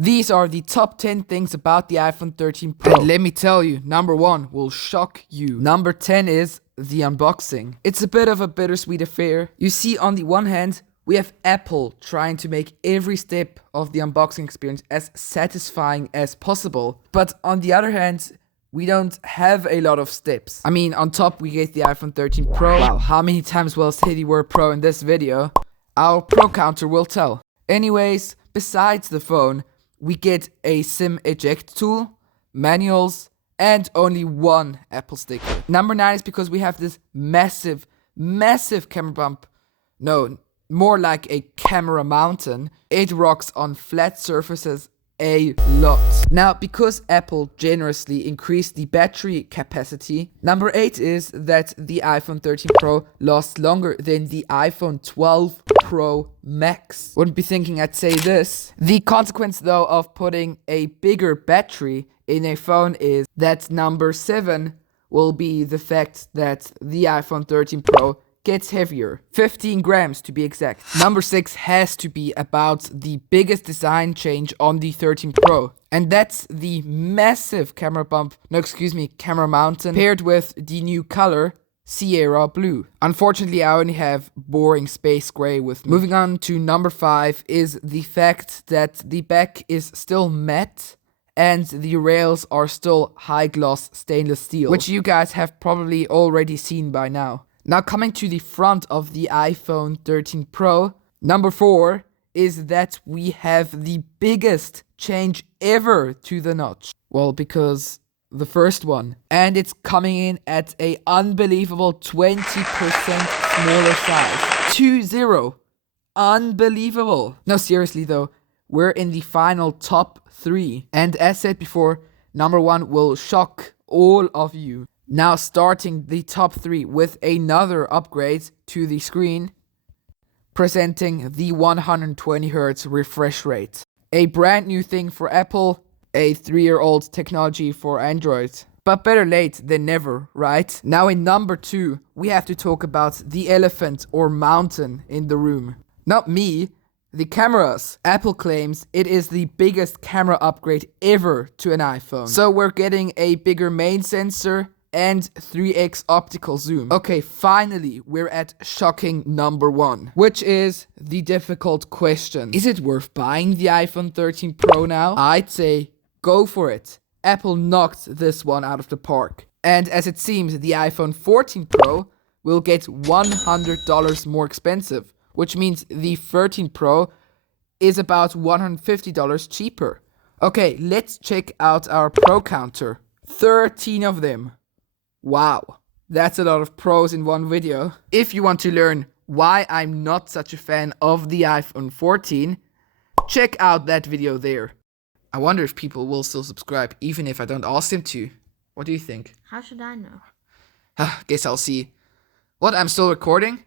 These are the top 10 things about the iPhone 13 Pro. And let me tell you, number 1 will shock you. Number 10 is the unboxing. It's a bit of a bittersweet affair. You see, on the one hand, we have Apple trying to make every step of the unboxing experience as satisfying as possible. But on the other hand, we don't have a lot of steps. I mean, on top we get the iPhone 13 Pro. Wow, how many times will I say the word Pro in this video? Our Pro counter will tell. Anyways, besides the phone, we get a SIM eject tool, manuals, and only one Apple sticker. Number 9 is because we have this massive camera bump. No, more like a camera mountain. It rocks on flat surfaces a lot. Now, because Apple generously increased the battery capacity, number 8 is that the iPhone 13 Pro lasts longer than the iPhone 12 Pro Max. Wouldn't be thinking I'd say this. The consequence, though, of putting a bigger battery in a phone is that number 7 will be the fact that the iPhone 13 Pro gets heavier. 15 grams to be exact. Number 6 has to be about the biggest design change on the 13 Pro. And that's the massive camera mountain paired with the new color, Sierra Blue. Unfortunately, I only have boring space gray with me. Moving on to number 5 is the fact that the back is still matte and the rails are still high gloss stainless steel, which you guys have probably already seen by now. Now, coming to the front of the iPhone 13 Pro, number 4 is that we have the biggest change ever to the notch. Well, because the first one. And it's coming in at a unbelievable 20% smaller size. 2-0. Unbelievable. No, seriously though, we're in the final top 3. And as said before, number 1 will shock all of you. Now starting the top 3 with another upgrade to the screen, presenting the 120Hz refresh rate. A brand new thing for Apple, a 3-year-old technology for Android. But better late than never, right? Now in number 2, we have to talk about the elephant or mountain in the room. Not me, the cameras. Apple claims it is the biggest camera upgrade ever to an iPhone. So we're getting a bigger main sensor and 3x optical zoom. Okay, finally, we're at shocking number 1, which is the difficult question. Is it worth buying the iPhone 13 Pro now? I'd say go for it. Apple knocked this one out of the park. And as it seems, the iPhone 14 Pro will get $100 more expensive, which means the 13 Pro is about $150 cheaper. Okay, let's check out our Pro counter. 13 of them. Wow, that's a lot of pros in one video. If you want to learn why I'm not such a fan of the iPhone 14, check out that video there. I wonder if people will still subscribe even if I don't ask them to. What do you think? How should I know? Guess I'll see. What, I'm still recording?